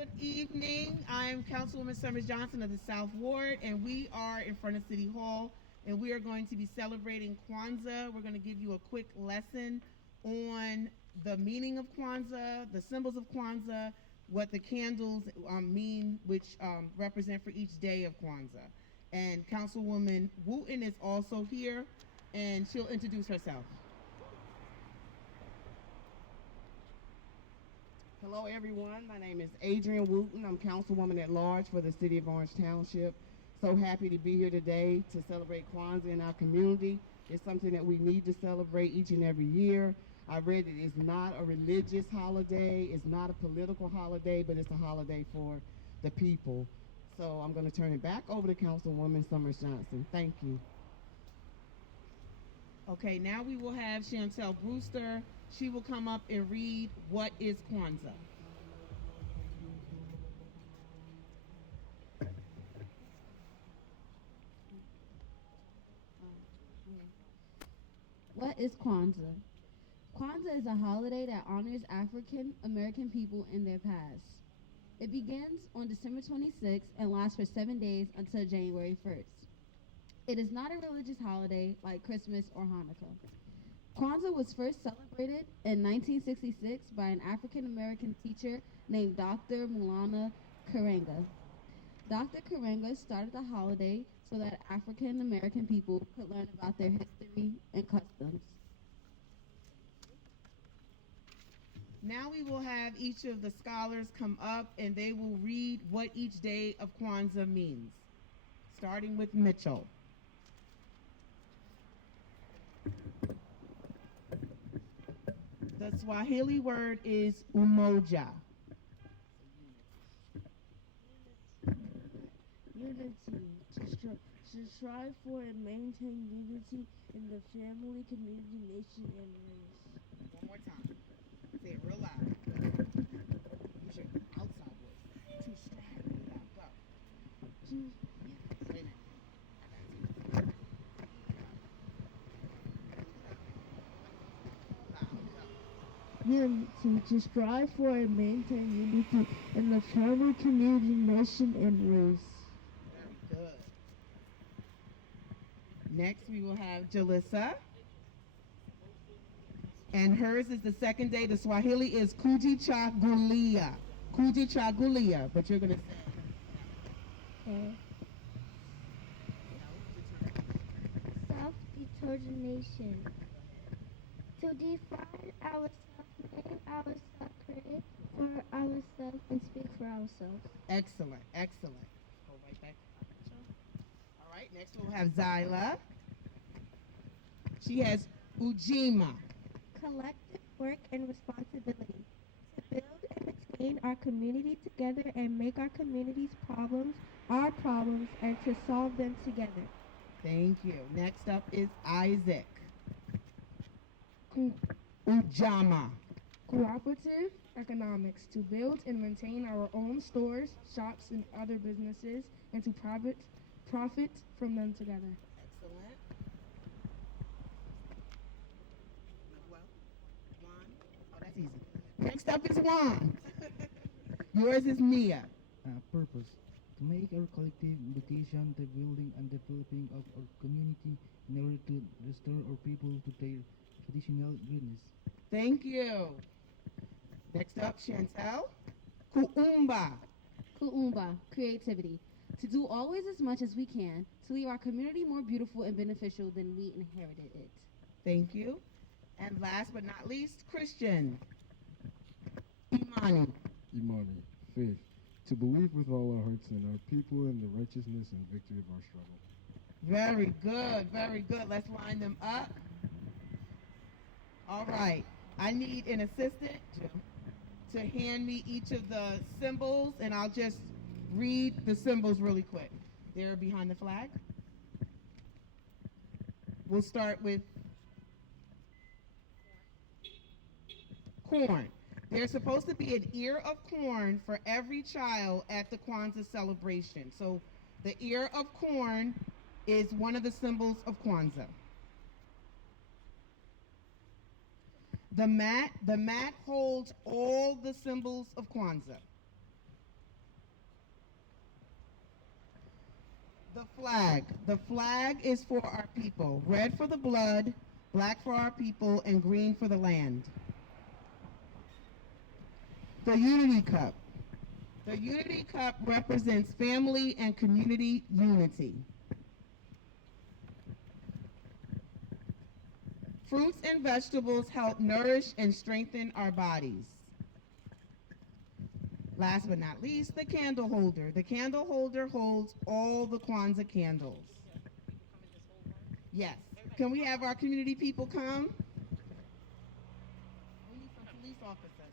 Good evening. I'm Councilwoman Summers Johnson of the South Ward, and we are in front of City Hall, and we are going to be celebrating Kwanzaa. We're going to give you a quick lesson on the meaning of Kwanzaa, the symbols of Kwanzaa, what the candles mean, which represent for each day of Kwanzaa. And Councilwoman Wooten is also here, and she'll introduce herself. Hello everyone, my name is Adrienne Wooten. I'm Councilwoman-at-Large for the City of Orange Township. So happy to be here today to celebrate Kwanzaa in our community. It's something that we need to celebrate each and every year. I read it is not a religious holiday, it's not a political holiday, but it's a holiday for the people. So I'm going to turn it back over to Councilwoman Summers Johnson. Thank you. Okay, now we will have Chantel Brewster. She will come up and read what is Kwanzaa. What is Kwanzaa? Kwanzaa is a holiday that honors African American people in their past. It begins on December 26th and lasts for 7 days until January 1st. It is not a religious holiday like Christmas or Hanukkah. Kwanzaa was first celebrated in 1966 by an African American teacher named Dr. Mulana Karenga. Dr. Karenga started the holiday so that African American people could learn about their history and customs. Now we will have each of the scholars come up and they will read what each day of Kwanzaa means, starting with Mitchell. The Swahili word is umoja. Unity. To strive for and maintain unity in the family, community, nation, and race. One more time. Say it real loud. Use your outside voice. To strive. Real loud. Go. Wait a minute. Unity. To strive for and maintain unity in the family, community, nation, and race. Very good. Next, we will have Jalissa. And hers is the second day. The Swahili is Kujichagulia. Kujichagulia. But you're going to say. Self-determination. To define ourselves, name ourselves, create for ourselves, and speak for ourselves. Excellent, excellent. Go right back. All right, next we'll have Zyla. She has Ujima. Collective work and responsibility. To build and maintain our community together and make our community's problems our problems and to solve them together. Thank you. Next up is Isaac. Ujama. Cooperative economics. To build and maintain our own stores, shops, and other businesses, and to profit from them together. Excellent. Well, Juan. Oh, that's easy. Next up is Juan. Yours is Mia. Purpose. To make our collective vocation the building and developing of our community in order to restore our people to their traditional greatness. Thank you. Next up, Chantel. Kuumba. Kuumba, creativity. To do always as much as we can to leave our community more beautiful and beneficial than we inherited it. Thank you. And last but not least, Christian. Imani. Imani, faith. To believe with all our hearts in our people and the righteousness and victory of our struggle. Very good, very good. Let's line them up. All right. I need an assistant to hand me each of the symbols, and I'll just read the symbols really quick. They're behind the flag. We'll start with corn. There's supposed to be an ear of corn for every child at the Kwanzaa celebration. So the ear of corn is one of the symbols of Kwanzaa. The mat holds all the symbols of Kwanzaa. The flag. The flag is for our people. Red for the blood, black for our people, and green for the land. The Unity Cup. The Unity Cup represents family and community unity. Fruits and vegetables help nourish and strengthen our bodies. Last but not least, the candle holder. The candle holder holds all the Kwanzaa candles. Yes. Can we have our community people come? We need some police officers.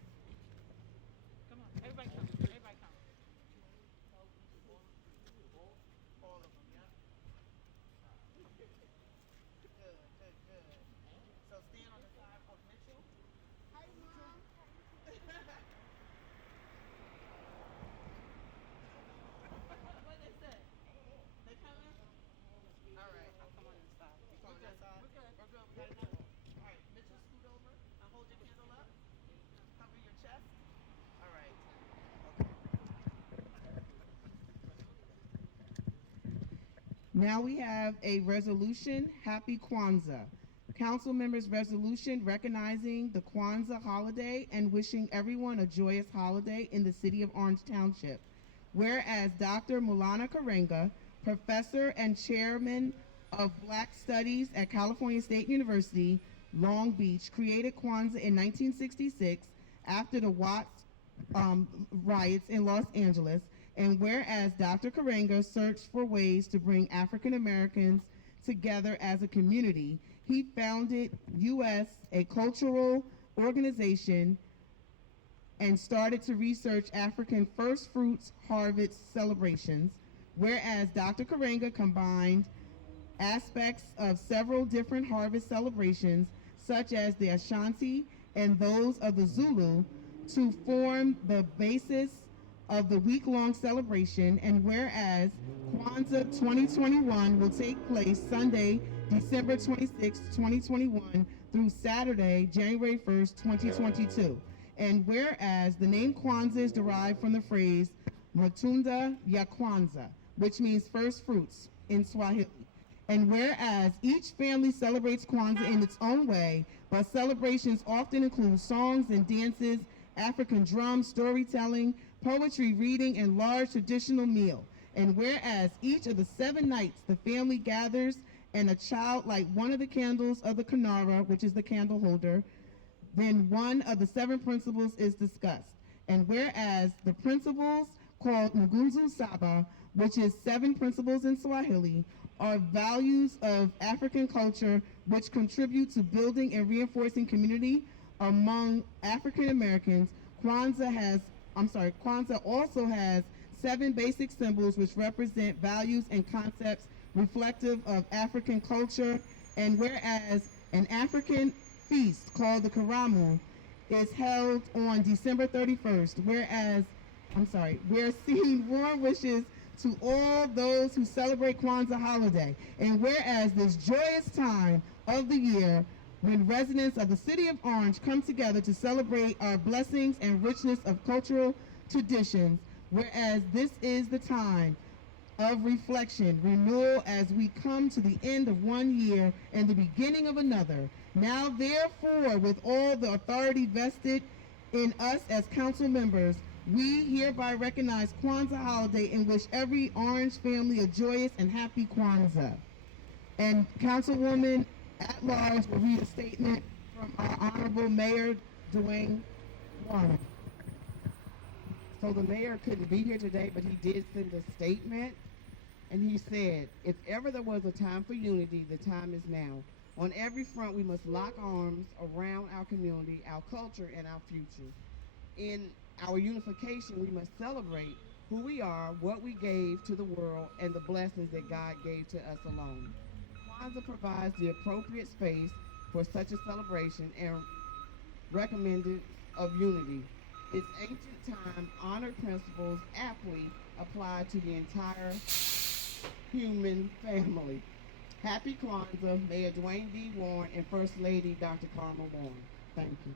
Come on, everybody come. Everybody come. All of them, yeah? Good. So stand on the side of Mitchell. Hi, Mom. What they say? They coming? All right. I'll come on this side. You on that side? We're good. We're good. We got enough. All right. Mitchell, scoot over and hold your candle up. Cover your chest. All right. Now we have a resolution, Happy Kwanzaa. Council members' resolution recognizing the Kwanzaa holiday and wishing everyone a joyous holiday in the city of Orange Township. Whereas Dr. Mulana Karenga, professor and chairman of Black Studies at California State University, Long Beach, created Kwanzaa in 1966 after the Watts riots in Los Angeles. And whereas Dr. Karenga searched for ways to bring African Americans together as a community, he founded U.S., a cultural organization, and started to research African first fruits harvest celebrations. Whereas Dr. Karenga combined aspects of several different harvest celebrations, such as the Ashanti and those of the Zulu, to form the basis of the week-long celebration. And whereas Kwanzaa 2021 will take place Sunday, December 26, 2021 through Saturday, January 1st, 2022. And whereas the name Kwanzaa is derived from the phrase Matunda ya Kwanzaa, which means first fruits in Swahili. And whereas each family celebrates Kwanzaa in its own way, but celebrations often include songs and dances, African drums, storytelling, poetry reading, and large traditional meal. And whereas each of the 7 nights the family gathers and a child light one of the candles of the Kinara, which is the candle holder, then one of the 7 principles is discussed. And whereas the principles called Ngunzu Saba, which is 7 principles in Swahili, are values of African culture which contribute to building and reinforcing community among African Americans, Kwanzaa also has 7 basic symbols which represent values and concepts reflective of African culture. And whereas an African feast called the Karamu is held on December 31st, we're seeing warm wishes to all those who celebrate Kwanzaa holiday. And whereas this joyous time of the year when residents of the city of Orange come together to celebrate our blessings and richness of cultural traditions, whereas this is the time of reflection, renewal as we come to the end of one year and the beginning of another. Now therefore, with all the authority vested in us as council members, we hereby recognize Kwanzaa holiday and wish every Orange family a joyous and happy Kwanzaa. And Councilwoman at Large will read a statement from our Honorable Mayor Dwayne Warren. So the mayor couldn't be here today, but he did send a statement, and he said, if ever there was a time for unity, the time is now. On every front, we must lock arms around our community, our culture, and our future. In our unification, we must celebrate who we are, what we gave to the world, and the blessings that God gave to us alone. Kwanzaa provides the appropriate space for such a celebration and recommended of unity. Its ancient time honored principles aptly apply to the entire human family. Happy Kwanzaa, Mayor Dwayne D. Warren and First Lady Dr. Carmel Warren. Thank you.